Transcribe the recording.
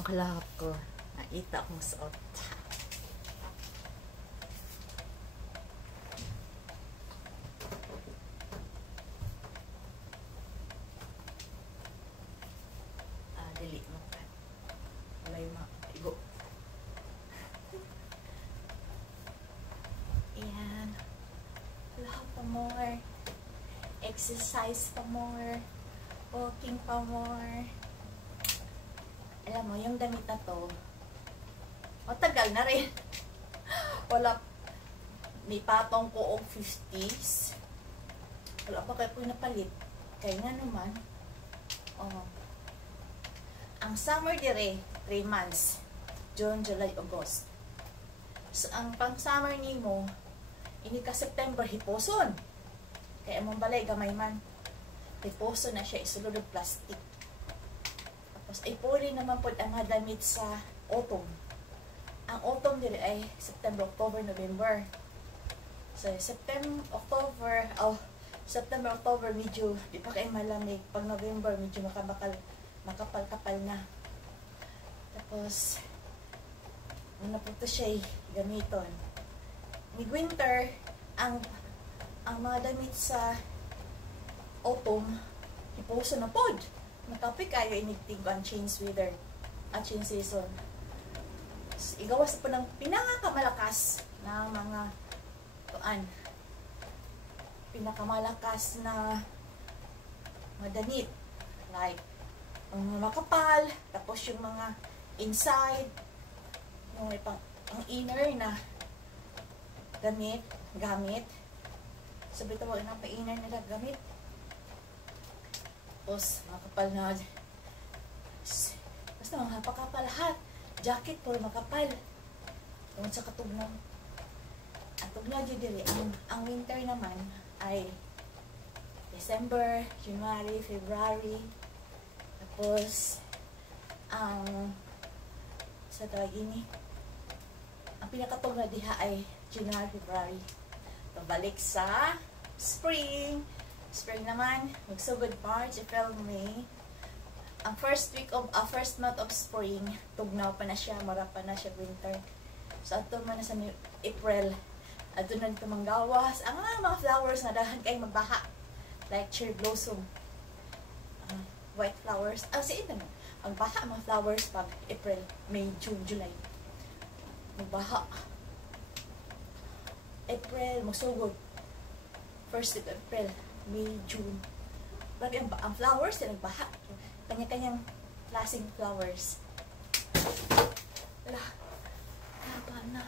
Ang kalahap ko, nakita kong suot. Dili mo ka. Walay maigo. Ayan. Kalahap pa more. Exercise pa more. Walking pa more. Alam mo, yung damit na to, matagal na rin. Wala, may patong ko og 50s. Wala pa kayo po napalit. Kaya nga naman, ang summer dire, 3 months. June, July, August. So, ang pang-summer ni mo, ini ka September, hiposon. Kaya mong balay, gamay man. Hiposon na siya, isulod ng plastic. Tapos, ay puli naman po ang mga damit sa autumn. Ang autumn dire ay September, October, November. So, September, October, medyo, di pa kayo malamig. Pag November, medyo makapal-kapal na. Tapos, ano po ito siya gamiton. Mid-winter, ang mga damit sa autumn, ipuso na pod. Matapik kayo inigtig ang change weather at change season. Igawas po ng pinakamalakas na mga pinakamalakas na damit. Like, ang makapal, tapos yung mga inside, yung ang inner na gamit. Sabi ito, wala na pa-inner nila gamit. Tapos, makapal na. Basta mga pakapal lahat. Jacket po, makapal. Tungkol sa katugnaw. At tugnaw dyan dili. Ang winter naman ay December, January, February. Tapos, sa tawag ini, ang pinakatugnaw diha ay January, February. Pabalik sa spring. Spring naman, magsugod March, April, May. Ang first month of spring, tugnaw pa na siya, mara pa na siya winter. So, ato man na sa April, ato na dito manggawas. Ang mga flowers na dahan kayo magbaha. Like cherry blossom. White flowers. Siin naman. Ang baha mga flowers pag April, May, June, July. Magbaha. April, magsugod. First week of April, May, June. Grabe, ang flowers na nagbaha. Kanya-kanyang klaseng flowers. Wala. Haba na.